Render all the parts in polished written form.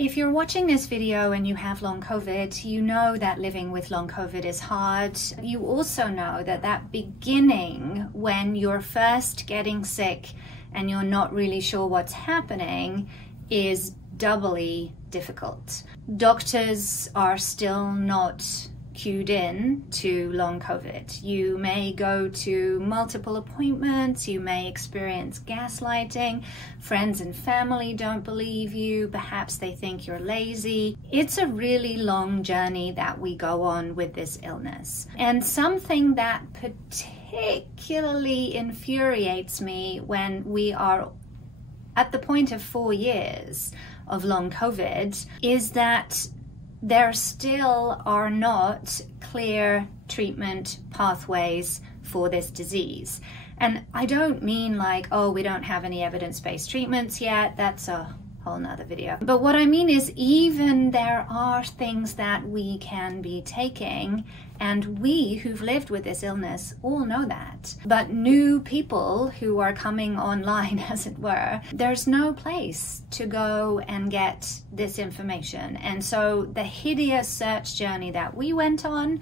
If you're watching this video and you have long COVID, you know that living with long COVID is hard. You also know that that beginning when you're first getting sick and you're not really sure what's happening is doubly difficult. Doctors are still not cued in to long COVID. You may go to multiple appointments, you may experience gaslighting, friends and family don't believe you, perhaps they think you're lazy. It's a really long journey that we go on with this illness. And something that particularly infuriates me when we are at the point of 4 years of long COVID is that there still are not clear treatment pathways for this disease. And I don't mean like, oh, we don't have any evidence-based treatments yet. That's a whole nother video. But what I mean is even there are things that we can be taking, and we who've lived with this illness all know that. But new people who are coming online, as it were, there's no place to go and get this information. And so the hideous search journey that we went on,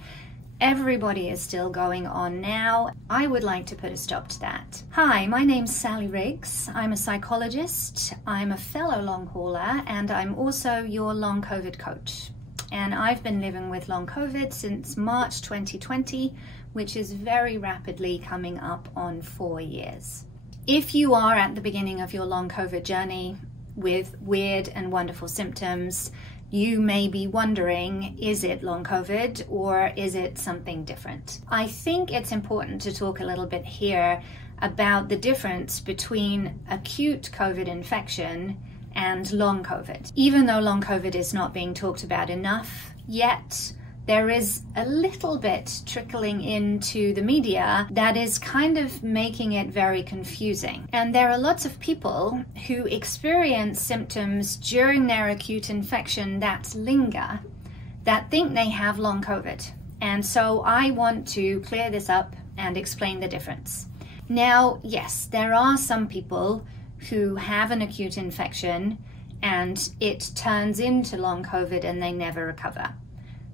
everybody is still going on now. I would like to put a stop to that. Hi, my name's Sally Riggs. I'm a psychologist, I'm a fellow long hauler, and I'm also your long COVID coach. And I've been living with long COVID since March 2020, which is very rapidly coming up on 4 years. If you are at the beginning of your long COVID journey with weird and wonderful symptoms, you may be wondering, is it long COVID or is it something different? I think it's important to talk a little bit here about the difference between acute COVID infection and long COVID. Even though long COVID is not being talked about enough yet, there is a little bit trickling into the media that is kind of making it very confusing. And there are lots of people who experience symptoms during their acute infection that linger, that think they have long COVID. And so I want to clear this up and explain the difference. Now, yes, there are some people who have an acute infection and it turns into long COVID and they never recover.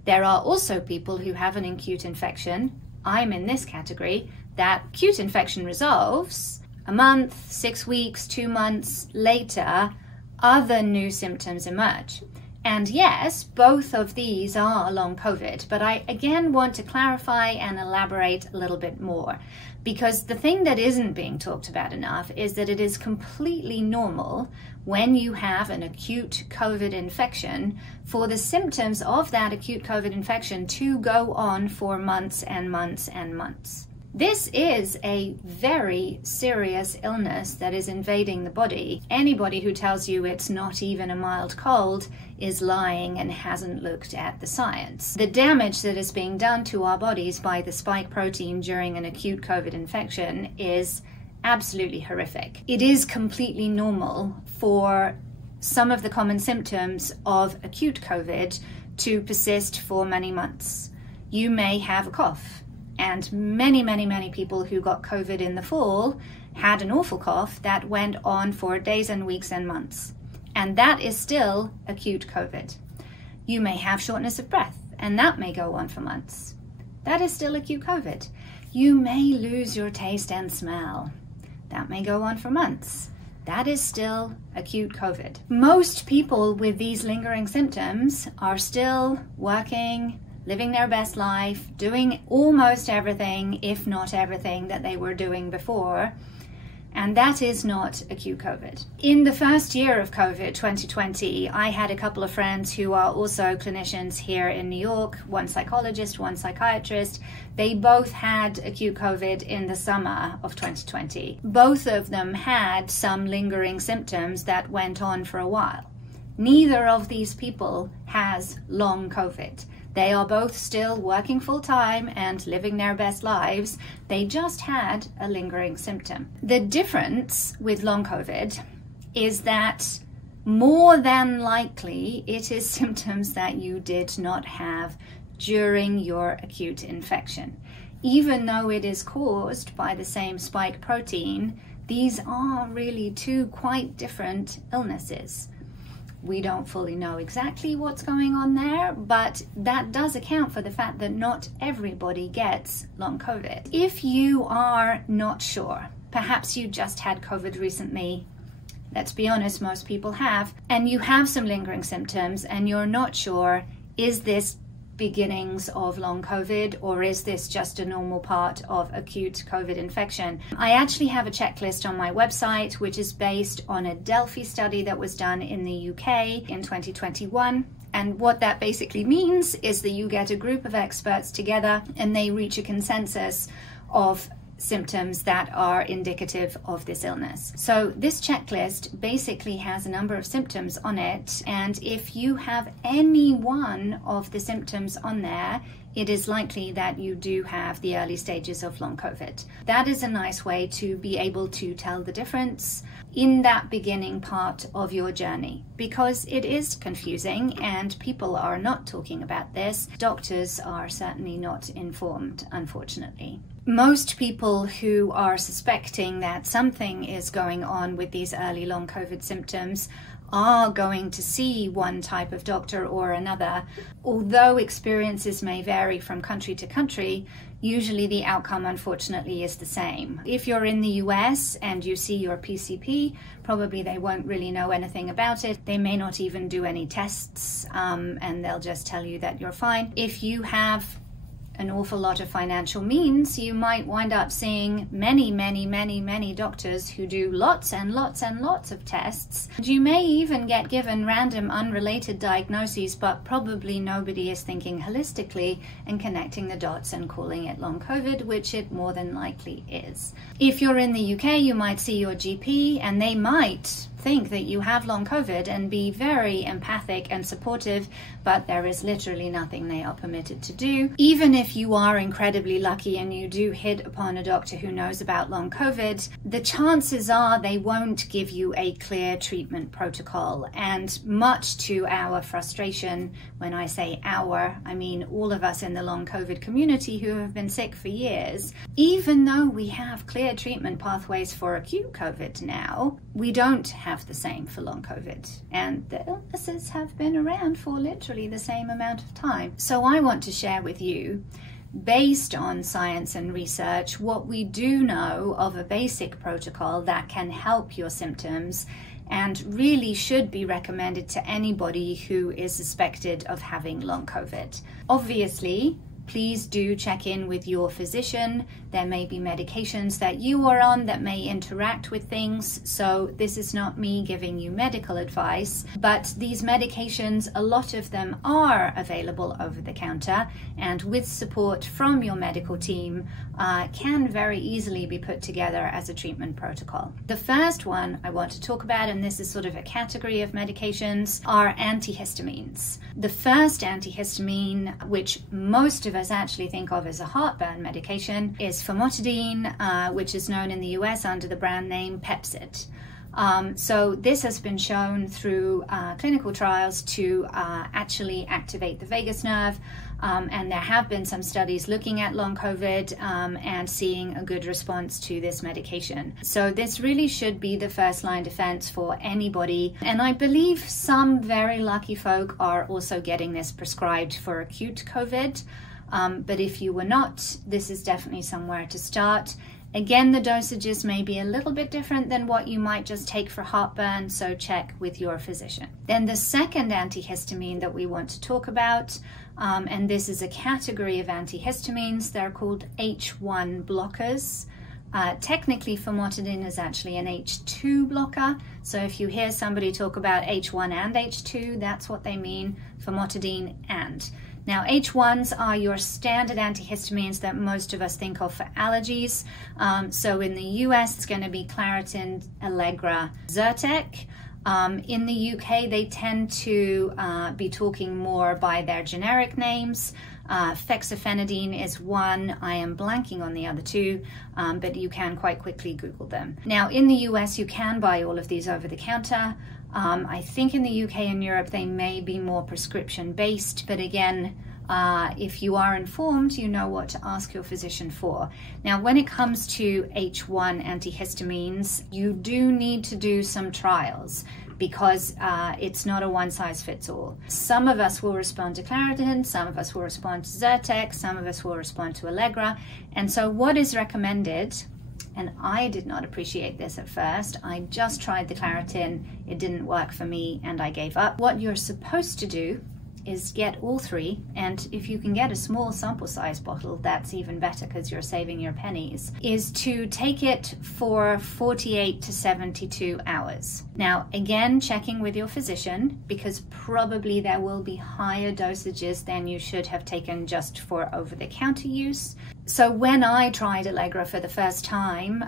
There are also people who have an acute infection, I'm in this category, that acute infection resolves a month, 6 weeks, 2 months later, other new symptoms emerge. And yes, both of these are long COVID, but I again want to clarify and elaborate a little bit more, because the thing that isn't being talked about enough is that it is completely normal when you have an acute COVID infection for the symptoms of that acute COVID infection to go on for months and months and months. This is a very serious illness that is invading the body. Anybody who tells you it's not even a mild cold is lying and hasn't looked at the science. The damage that is being done to our bodies by the spike protein during an acute COVID infection is absolutely horrific. It is completely normal for some of the common symptoms of acute COVID to persist for many months. You may have a cough. And many people who got COVID in the fall had an awful cough that went on for days and weeks and months. And that is still acute COVID. You may have shortness of breath, and that may go on for months. That is still acute COVID. You may lose your taste and smell. That may go on for months. That is still acute COVID. Most people with these lingering symptoms are still working, living their best life, doing almost everything, if not everything, that they were doing before, and that is not acute COVID. In the first year of COVID, 2020, I had a couple of friends who are also clinicians here in New York, one psychologist, one psychiatrist. They both had acute COVID in the summer of 2020. Both of them had some lingering symptoms that went on for a while. Neither of these people has long COVID. They are both still working full-time and living their best lives. They just had a lingering symptom. The difference with long COVID is that more than likely it is symptoms that you did not have during your acute infection. Even though it is caused by the same spike protein, these are really two quite different illnesses. We don't fully know exactly what's going on there, but that does account for the fact that not everybody gets long COVID. If you are not sure, perhaps you just had COVID recently, let's be honest, most people have, and you have some lingering symptoms and you're not sure, is this beginnings of long COVID or is this just a normal part of acute COVID infection? I actually have a checklist on my website which is based on a Delphi study that was done in the UK in 2021. And what that basically means is that you get a group of experts together and they reach a consensus of symptoms that are indicative of this illness. So this checklist basically has a number of symptoms on it, and if you have any one of the symptoms on there, it is likely that you do have the early stages of long COVID. That is a nice way to be able to tell the difference in that beginning part of your journey, because it is confusing and people are not talking about this. Doctors are certainly not informed, unfortunately. Most people who are suspecting that something is going on with these early long COVID symptoms are going to see one type of doctor or another. Although experiences may vary from country to country, usually the outcome, unfortunately, is the same. If you're in the US and you see your PCP, probably they won't really know anything about it. They may not even do any tests, and they'll just tell you that you're fine. If you have an awful lot of financial means, you might wind up seeing many doctors who do lots and lots of tests. And you may even get given random unrelated diagnoses, but probably nobody is thinking holistically and connecting the dots and calling it long COVID, which it more than likely is. If you're in the UK, you might see your GP and they might think that you have long COVID and be very empathic and supportive, but there is literally nothing they are permitted to do. Even if you are incredibly lucky and you do hit upon a doctor who knows about long COVID, the chances are they won't give you a clear treatment protocol. And much to our frustration, when I say our, I mean all of us in the long COVID community who have been sick for years, even though we have clear treatment pathways for acute COVID now, we don't have the same for long COVID, and the illnesses have been around for literally the same amount of time. So I want to share with you, based on science and research, what we do know of a basic protocol that can help your symptoms and really should be recommended to anybody who is suspected of having long COVID. Obviously, please do check in with your physician. There may be medications that you are on that may interact with things, so this is not me giving you medical advice, but these medications, a lot of them are available over the counter, and with support from your medical team, can very easily be put together as a treatment protocol. The first one I want to talk about, and this is sort of a category of medications, are antihistamines. The first antihistamine, which most of us actually think of as a heartburn medication, is famotidine, which is known in the US under the brand name Pepcid. So this has been shown through clinical trials to actually activate the vagus nerve, and there have been some studies looking at long COVID and seeing a good response to this medication. So this really should be the first line defense for anybody, and I believe some very lucky folk are also getting this prescribed for acute COVID. But if you were not, this is definitely somewhere to start. Again, the dosages may be a little bit different than what you might just take for heartburn, so check with your physician. Then the second antihistamine that we want to talk about, and this is a category of antihistamines, they're called H1 blockers. Technically, famotidine is actually an H2 blocker, so if you hear somebody talk about H1 and H2, that's what they mean, famotidine and. Now, H1s are your standard antihistamines that most of us think of for allergies. So in the US, it's going to be Claritin, Allegra, Zyrtec. In the UK, they tend to be talking more by their generic names. Fexofenadine is one. I am blanking on the other two, but you can quite quickly Google them. Now, in the US, you can buy all of these over the counter. I think in the UK and Europe they may be more prescription based, but again, if you are informed, you know what to ask your physician for. Now, when it comes to H1 antihistamines, you do need to do some trials because it's not a one-size-fits-all. Some of us will respond to Claritin, some of us will respond to Zyrtec, some of us will respond to Allegra. And so what is recommended, and I did not appreciate this at first, I just tried the Claritin, it didn't work for me, and I gave up. What you're supposed to do is get all three, and if you can get a small sample size bottle, that's even better because you're saving your pennies, is to take it for 48 to 72 hours. Now, again, checking with your physician, because probably there will be higher dosages than you should have taken just for over-the-counter use. So when I tried Allegra for the first time,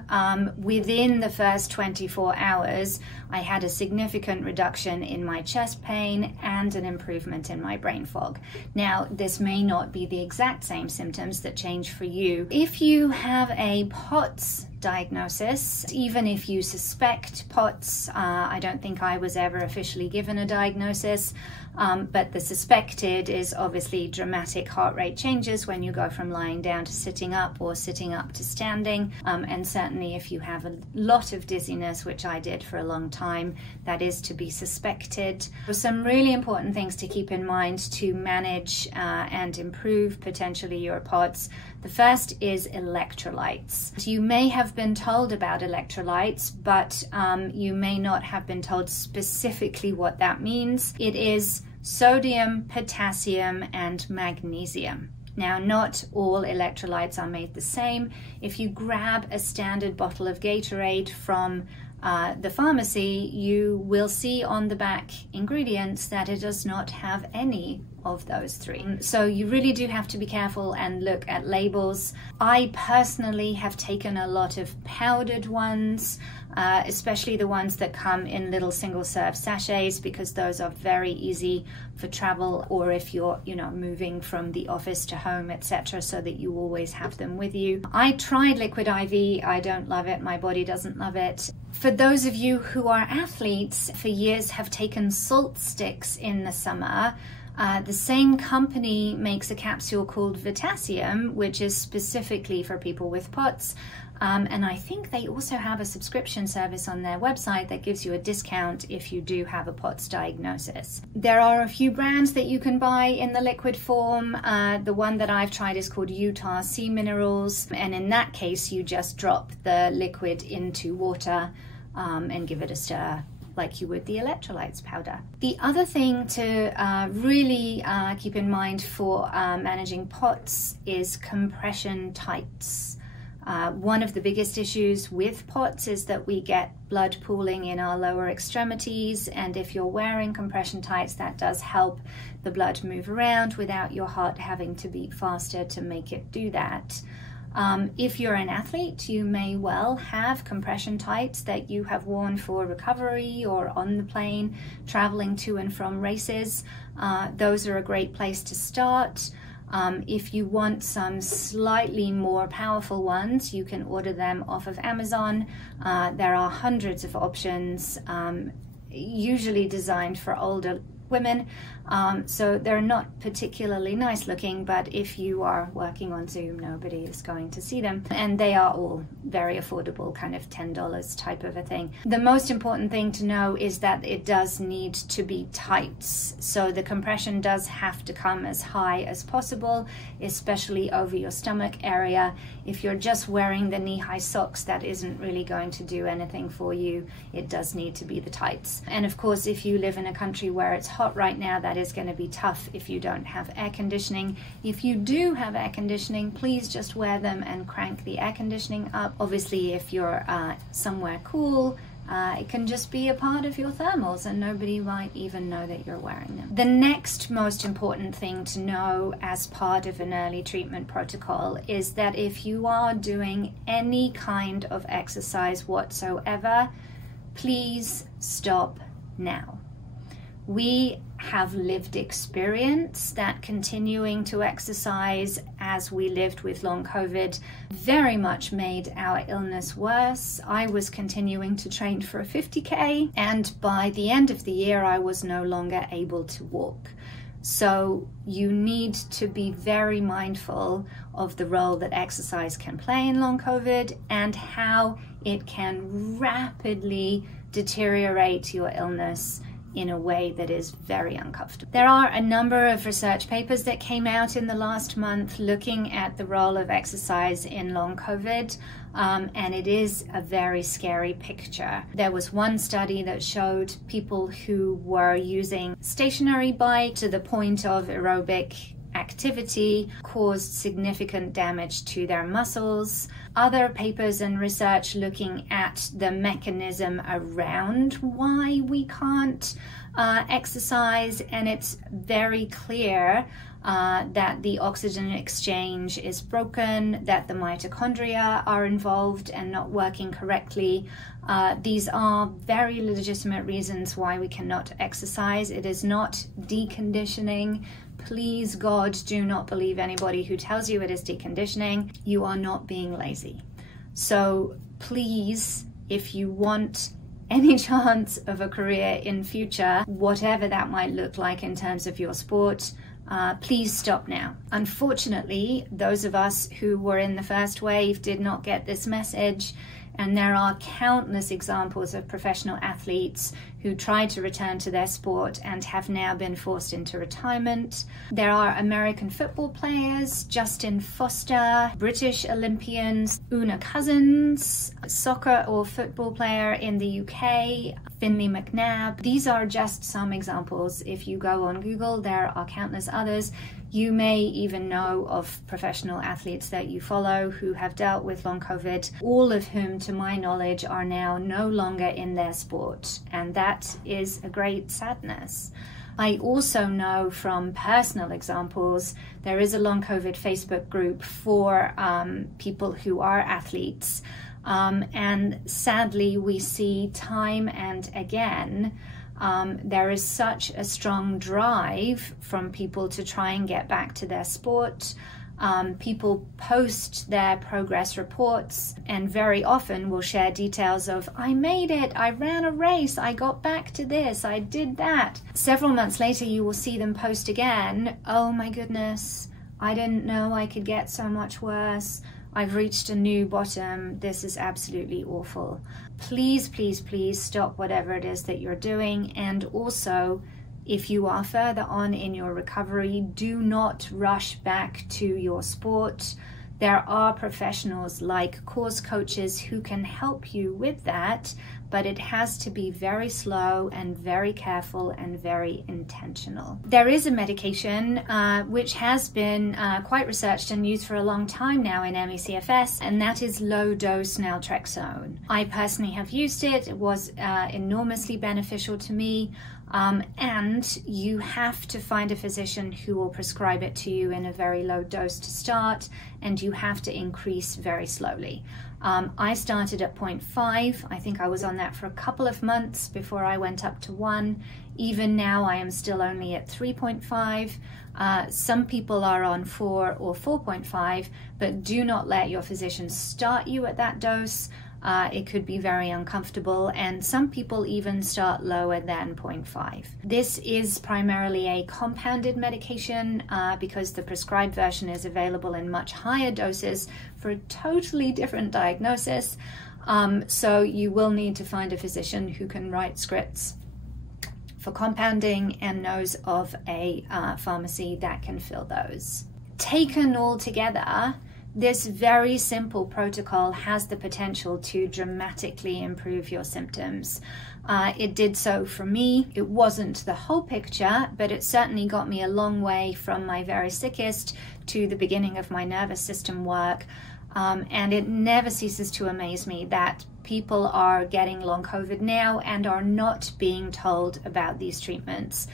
within the first 24 hours, I had a significant reduction in my chest pain and an improvement in my brain fog. Now, this may not be the exact same symptoms that change for you. If you have a POTS diagnosis, even if you suspect POTS, I don't think I was ever officially given a diagnosis, but the suspected is obviously dramatic heart rate changes when you go from lying down to sitting up or sitting up to standing, and certainly if you have a lot of dizziness, which I did for a long time, that is to be suspected. There are some really important things to keep in mind to manage and improve potentially your POTS. The first is electrolytes. You may have been told about electrolytes, but you may not have been told specifically what that means. It is sodium, potassium, and magnesium. Now, not all electrolytes are made the same. If you grab a standard bottle of Gatorade from the pharmacy, you will see on the back ingredients that it does not have any of those three. So you really do have to be careful and look at labels. I personally have taken a lot of powdered ones, especially the ones that come in little single-serve sachets, because those are very easy for travel, or if you're, moving from the office to home, etc., so that you always have them with you. I tried liquid IV. I don't love it. My body doesn't love it. For those of you who are athletes, for years have taken salt sticks in the summer. The same company makes a capsule called Vitassium, which is specifically for people with POTS. And I think they also have a subscription service on their website that gives you a discount if you do have a POTS diagnosis. There are a few brands that you can buy in the liquid form. The one that I've tried is called Utah Sea Minerals, and in that case you just drop the liquid into water and give it a stir, like you would the electrolytes powder. The other thing to really keep in mind for managing POTS is compression tights. One of the biggest issues with POTS is that we get blood pooling in our lower extremities, and if you're wearing compression tights, that does help the blood move around without your heart having to beat faster to make it do that. If you're an athlete, you may well have compression tights that you have worn for recovery or on the plane, traveling to and from races. Those are a great place to start. If you want some slightly more powerful ones, you can order them off of Amazon. There are hundreds of options, usually designed for older women, so they're not particularly nice looking, but if you are working on Zoom, nobody is going to see them, and they are all very affordable, kind of $10 type of a thing. The most important thing to know is that it does need to be tight, so the compression does have to come as high as possible, especially over your stomach area. If you're just wearing the knee-high socks, that isn't really going to do anything for you. It does need to be the tights. And of course, if you live in a country where it's hot right now, that is going to be tough if you don't have air conditioning. If you do have air conditioning, please just wear them and crank the air conditioning up. Obviously, if you're somewhere cool, it can just be a part of your thermals and nobody might even know that you're wearing them. The next most important thing to know as part of an early treatment protocol is that if you are doing any kind of exercise whatsoever, please stop now. We have lived experience that continuing to exercise as we lived with long COVID very much made our illness worse. I was continuing to train for a 50K, and by the end of the year I was no longer able to walk. So you need to be very mindful of the role that exercise can play in long COVID and how it can rapidly deteriorate your illness in a way that is very uncomfortable. There are a number of research papers that came out in the last month looking at the role of exercise in long COVID, and it is a very scary picture. There was one study that showed people who were using stationary bike to the point of aerobic activity caused significant damage to their muscles. Other papers and research looking at the mechanism around why we can't exercise, and it's very clear that the oxygen exchange is broken, that the mitochondria are involved and not working correctly. These are very legitimate reasons why we cannot exercise. It is not deconditioning. Please, God, do not believe anybody who tells you it is deconditioning. You are not being lazy. So please, if you want any chance of a career in future, whatever that might look like in terms of your sport, please stop now. Unfortunately, those of us who were in the first wave did not get this message, and there are countless examples of professional athletes who tried to return to their sport and have now been forced into retirement. There are American football players, Justin Foster, British Olympians, Una Cousins, soccer or football player in the UK, Finley McNabb. These are just some examples. If you go on Google, there are countless others. You may even know of professional athletes that you follow who have dealt with long COVID, all of whom, to my knowledge, are now no longer in their sport. And that is a great sadness. I also know from personal examples, there is a long COVID Facebook group for people who are athletes. And sadly, we see time and again, there is such a strong drive from people to try and get back to their sport. People post their progress reports and very often will share details of, I made it, I ran a race, I got back to this, I did that. Several months later, you will see them post again, oh my goodness, I didn't know I could get so much worse. I've reached a new bottom. This is absolutely awful. Please, please, please stop whatever it is that you're doing. And also, if you are further on in your recovery, do not rush back to your sport. There are professionals like course coaches who can help you with that, but it has to be very slow and very careful and very intentional. There is a medication which has been quite researched and used for a long time now in ME/CFS, and that is low-dose naltrexone. I personally have used it. It was enormously beneficial to me. And you have to find a physician who will prescribe it to you in a very low dose to start, and you have to increase very slowly. I started at 0.5. I think I was on that for a couple of months before I went up to 1. Even now I am still only at 3.5. Some people are on 4 or 4.5, but do not let your physician start you at that dose. It could be very uncomfortable, and some people even start lower than 0.5. This is primarily a compounded medication because the prescribed version is available in much higher doses for a totally different diagnosis. So you will need to find a physician who can write scripts for compounding and knows of a pharmacy that can fill those. Taken all together, this very simple protocol has the potential to dramatically improve your symptoms. It did so for me. It wasn't the whole picture, but it certainly got me a long way from my very sickest to the beginning of my nervous system work. And it never ceases to amaze me that people are getting long COVID now and are not being told about these treatments.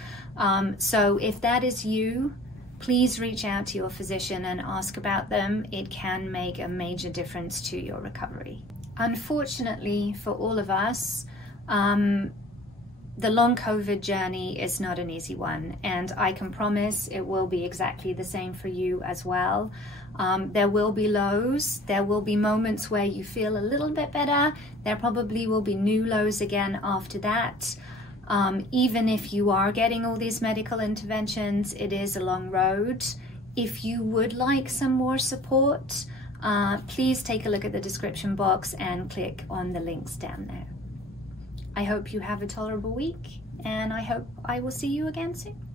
So if that is you, please reach out to your physician and ask about them. It can make a major difference to your recovery. Unfortunately for all of us, the long COVID journey is not an easy one, and I can promise it will be exactly the same for you as well. There will be lows, there will be moments where you feel a little bit better, there probably will be new lows again after that. Even if you are getting all these medical interventions, it is a long road. If you would like some more support, please take a look at the description box and click on the links down there. I hope you have a tolerable week, and I hope I will see you again soon.